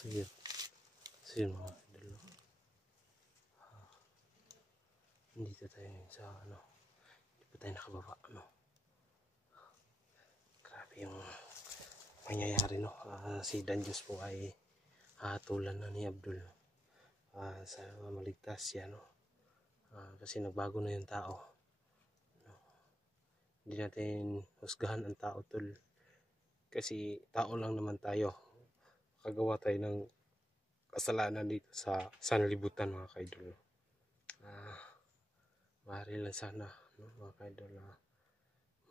Sige. So yun mga idol. Dito tayo sa hindi pa tayo nakababa Grabe yung mangyayari si Danjus po ay tulan na ni Abdul sa maligtas siya kasi nagbago na yung tao. Hindi natin husgahan ang tao tol, kasi tao lang naman tayo, kagawa tayo ng kasalanan dito sa sanlibutan mga kaidol. Maaari lang sana mga kaidol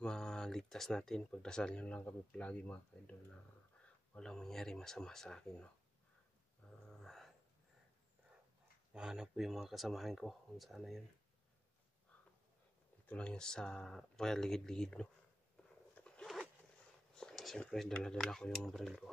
maligtas natin. Pagdasal nyo lang kami palagi mga kaidol na walang mangyari masama sa akin. Nahanap po yung mga kasamahan ko kung saan na yun. Dito lang yun sa ligid-ligid Siyempre dala-dala ko yung baril ko.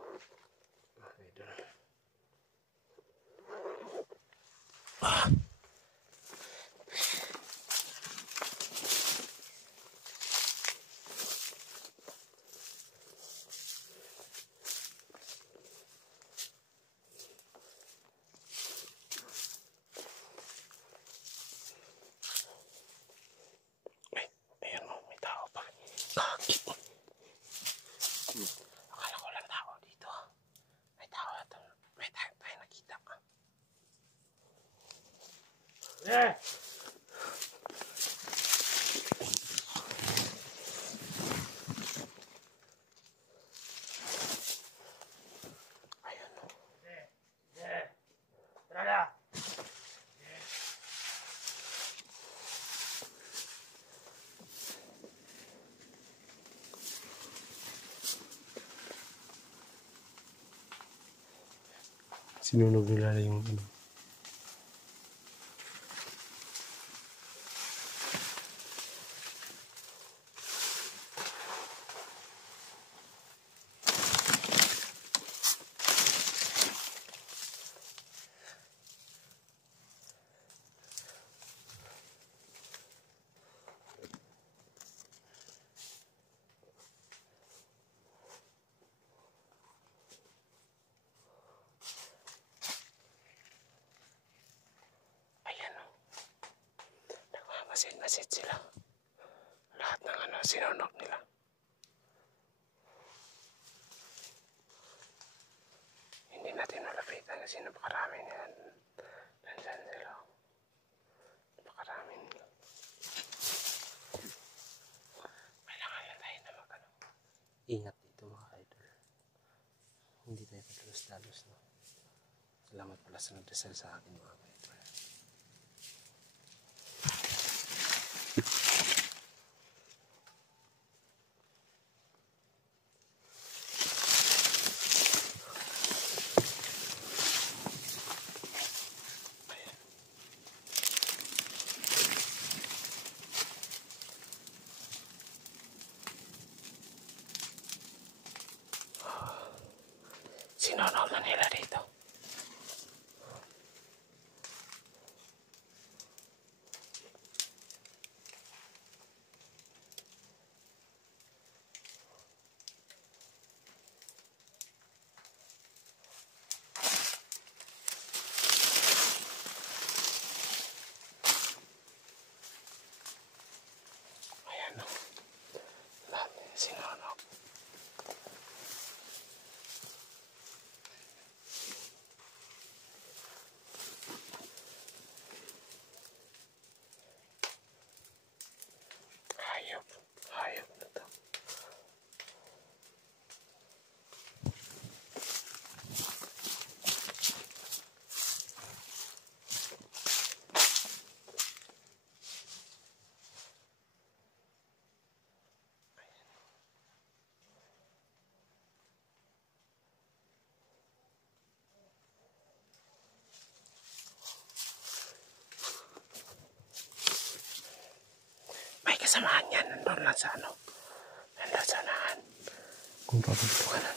Akala ko lang tao dito. May tao ito. May tayo nakita. Ayun Tara. Sinunog nila yung masid sila. Lahat ng sinunok nila. Hindi natin malapitan kasi napakarami niyan. Nandyan sila. Napakarami nila. Kailangan lang tayo na ingat dito mga idol. Hindi tayo padalos-dalos Salamat pala sa nagdasal sa akin mga idol. Sinunog na nila dito. Ayan lahat sinunog. Hayop na to. May kasamahan yan. Nandun lang sa nandun sa nahan. Kung papunto ka na.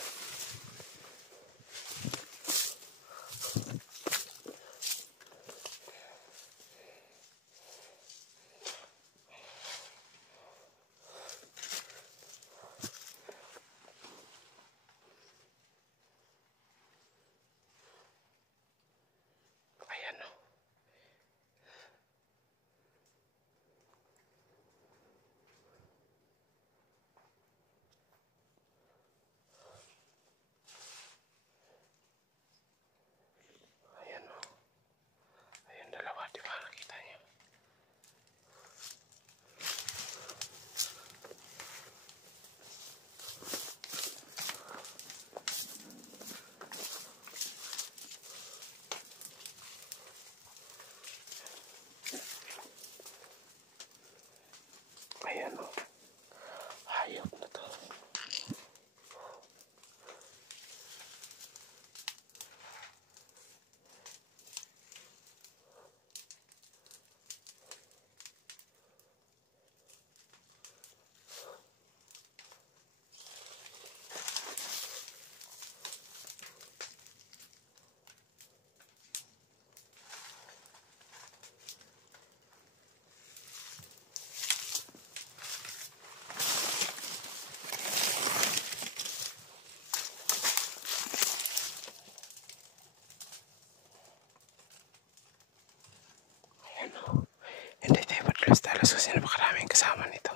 Diyos kasi napakaraming kasama nito.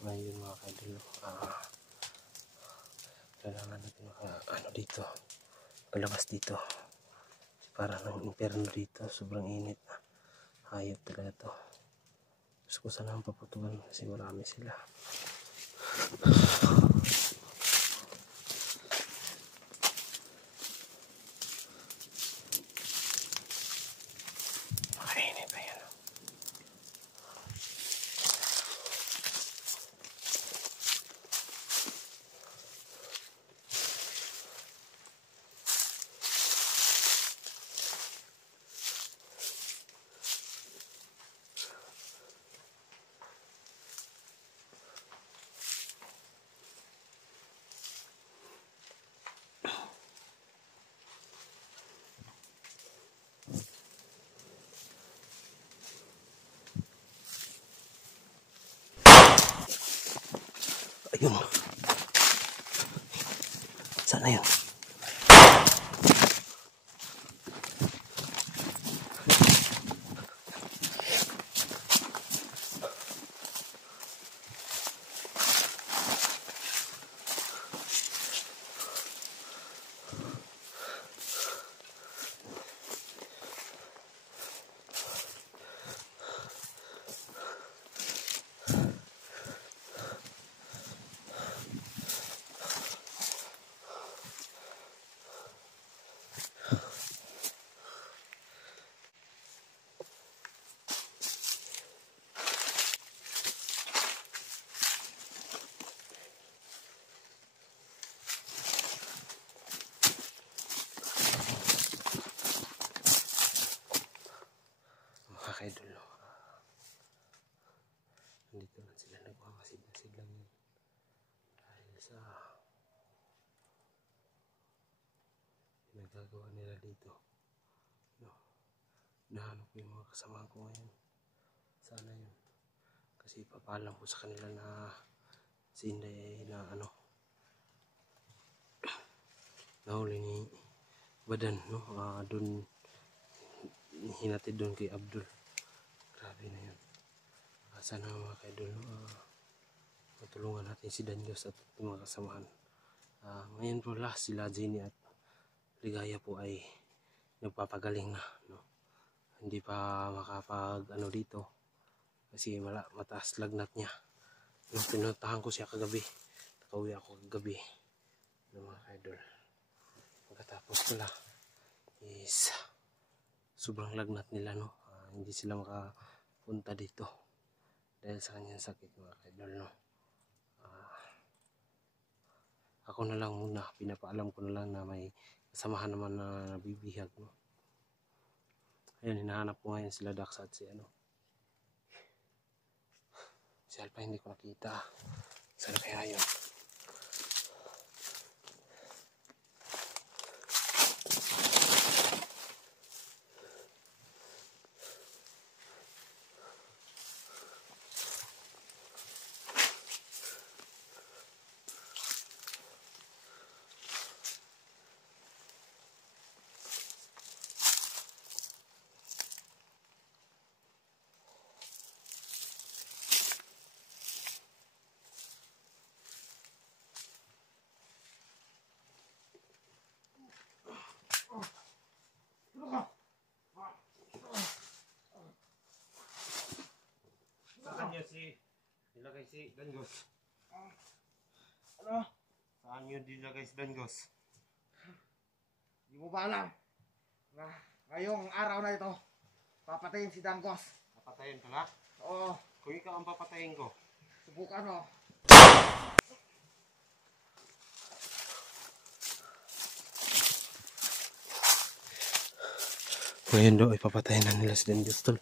Ngayon mga kaidol, kailangan natin ano dito, palabas dito. Para ng imperno dito, sobrang init na. Hayop talaga to. Gusto ko sana paputulan kasi marami sila. Makainit pa yan. Ayun. Sana yun. Idol, dito lang sila nagmamasid-masid lang yun dahil sa pinagagawa nila dito. Nahanap ko yung mga kasama ko ngayon. Sana yun, kasi papalam ko sa kanila na si Inday na nahuli ni Badan, doon hinatid doon kay Abdul. Grabe na yun. Sana mga kaidol, matulungan natin si Danyos at mga kasamahan. Ngayon po last, sila Jenny at Ligaya po ay nagpapagaling na. Hindi pa makapag dito kasi mataas lagnat niya. Pinuntahan ko siya kagabi. Nakauwi ako kagabi. Mga kaidol. Pagkatapos pala is sobrang lagnat nila, hindi sila makapunta dito dahil sa kanyang sakit, mga kaidol, ako na lang muna, pinapaalam ko na lang na may kasamahan naman na nabibihag, Ayun, hinahanap ko ngayon sila Dax at si Alpha, hindi ko nakita. Sana kaya yun. Nilagay si Danyos. Ano? Saan nyo nilagay si Danyos? Di mo ba alam na ngayong araw na ito papatayin si Dangos? Papatayin ka na? Oo. Kung ikaw ang papatayin ko, Subukan mo. ngayon daw ipapatayin na nila si Danyos, tol.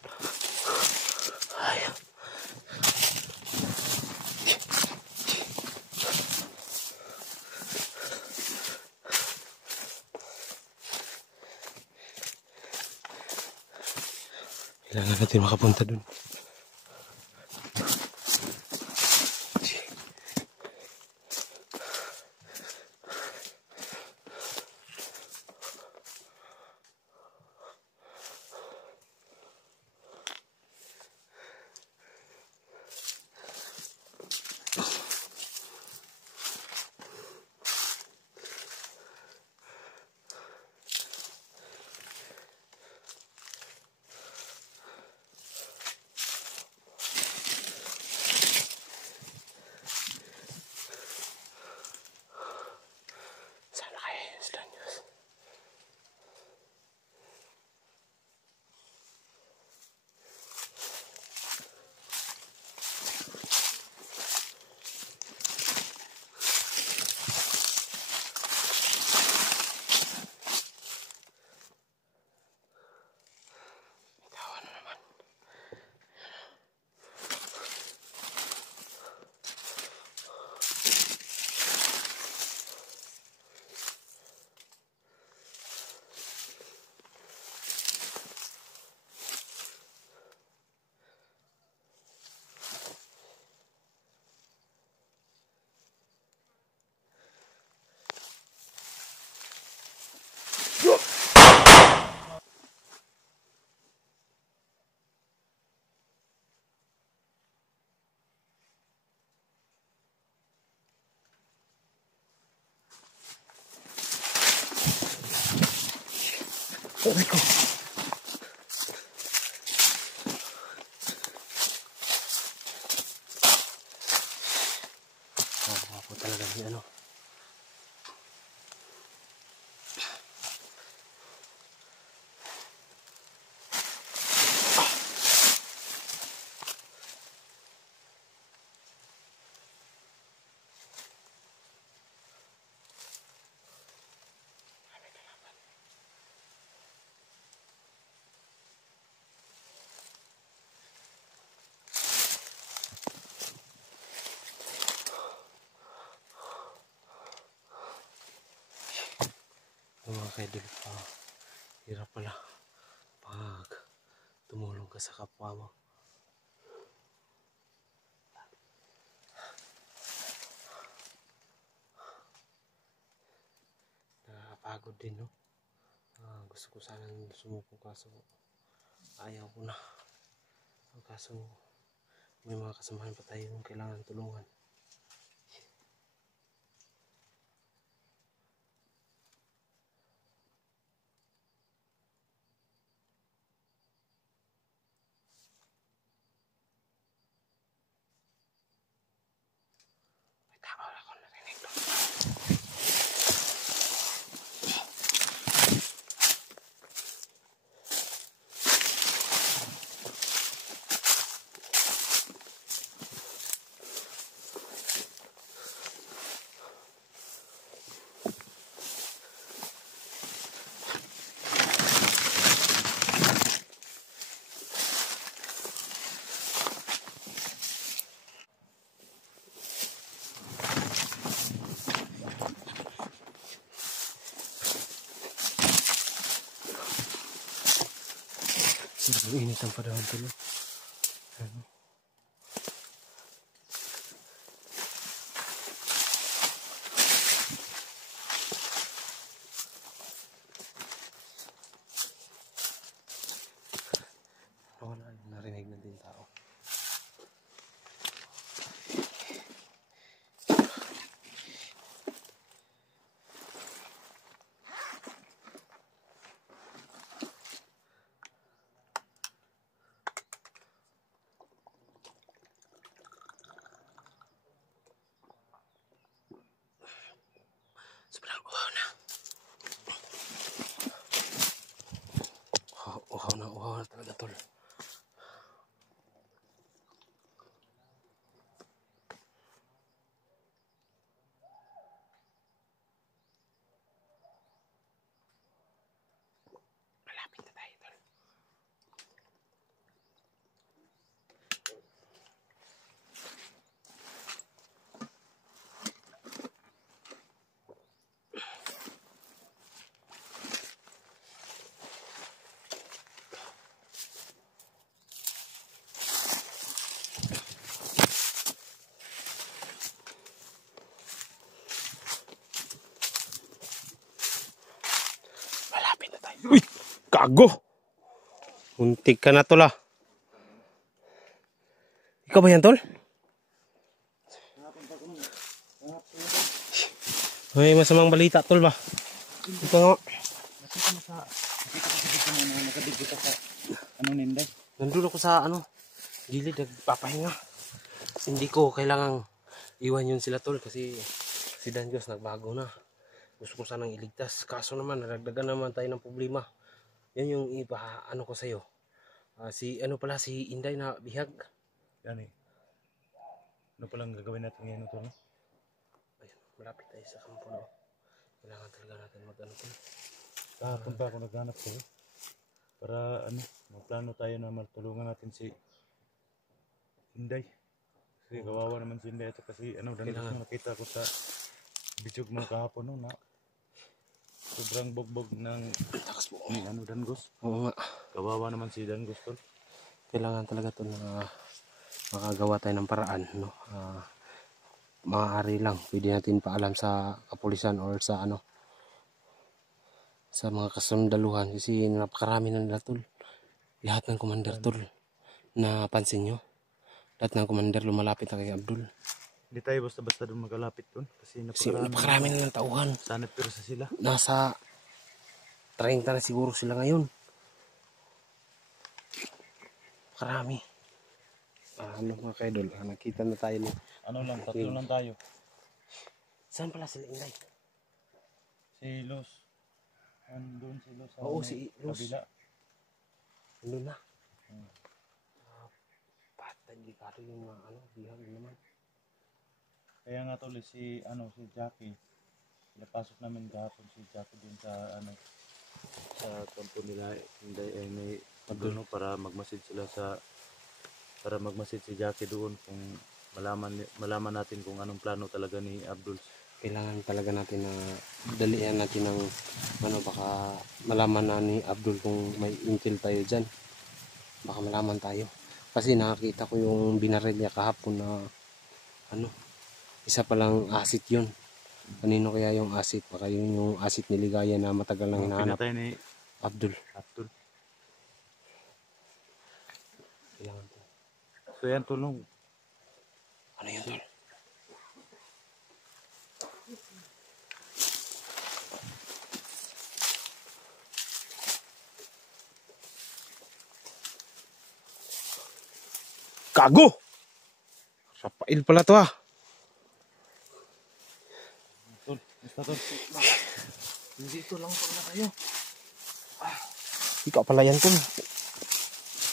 Kailangan natin makapunta dun. Aray ko. Ako talaga ni ano. Mga kaidol, hirap pala pag tumulong ka sa kapwa mo. Nakakapagod din, no? Gusto ko sanang sumuko kaso ayaw ko na. Kaso may mga kasamahan pa tayo yung kailangan tulungan. Sobrang init ang panahon tuloy. Ano? Wala, narinig na din tao. Sobrang uhaw na. Uhaw na talaga tol. Malapit na tayo tol. Uy! Gago! Muntik ka na tol ah. Ikaw ba yan tol? May masamang balita tol ba? Ito nga. Nakadikit sa ano ninday. Nandun ako sa ano, gilid nagpapahinga. Hindi ko kailangang iwan yun sila tol kasi si Danjos nagbago na. Gusto ko sanang iligtas. Kaso naman, naragdagan naman tayo ng problema. Yan yung iba, ano ko sa'yo. Si Inday na bihag. Yan eh. Ano palang gagawin natin ngayon ito? No? Ayun, malapit tayo sa kampo. No? Kailangan talaga natin mag-ano to. Kahapon pa ako naghanap ko. Para magplano tayo na matulungan natin si Inday. Kasi kawawa naman si Inday. Ito kasi Danjos na nakita ko sa video mo kahapon no, na sobrang bogbog ng ni Danjos. Oo nga. Kawawa naman si Danjos tol. Kailangan talaga to na makagawa tayo ng paraan. No? Maaari lang. Pwede natin paalam sa kapulisan or sa sa mga kasundaluhan. Kasi napakarami na nila tol. Lahat ng commander tol. Napansin nyo? Lahat ng commander lumalapit na kay Abdul. Hindi tayo basta-basta doon magalapit doon. Kasi napakarami na ng tauhan. Sana pero sa sila. Nasa 30 na siguro sila ngayon. Karami. Ano mga kaidol, nakita na tayo ni. Ano lang, tatlo lang tayo. Saan pala sila, Inday? Si Luz. Andun si Luz. Oo, si Luz. Kabila. Ano na? Patay, delikado yung bihag naman. Kaya nga tuloy si Jackie. Napasok namin kahapon si Jackie din sa sa kampo nila. Hindi ay may doon para magmasid sila para magmasid si Jackie doon kung malaman natin kung anong plano talaga ni Abdul. Kailangan talaga natin na dalihan natin ng baka malaman na ni Abdul kung may intel tayo dyan. Baka malaman tayo. Kasi nakakita ko yung binaril niya kahapon na isa palang acid yun. Kanino kaya yung acid? Baka yun yung acid ni Ligaya na matagal nang hinahanap. Pinatay ni Abdul. Kailangan to. So yan, tulong. Ano yun, tol? Gago! Rafael pala to Basta tol. Dito lang pala tayo. Ikaw pala yan, tol.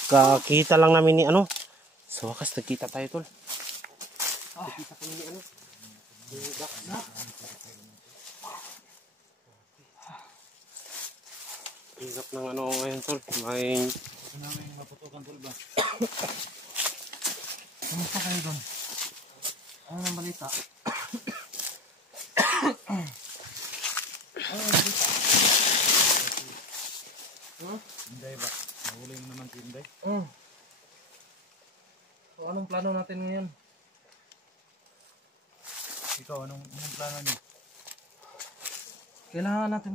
Kakita lang namin ni sa wakas nagkita tayo, tol. Nagkita kami ni ni Daksa. Hirap ng ngayon, tol. May Namin maputukan tol ba? Kamusta kayo doon? Ano ang balita? Inday ba? Nahuli mo naman si Inday? So anong plano natin ngayon? Ikaw, anong plano niyo? Kailangan natin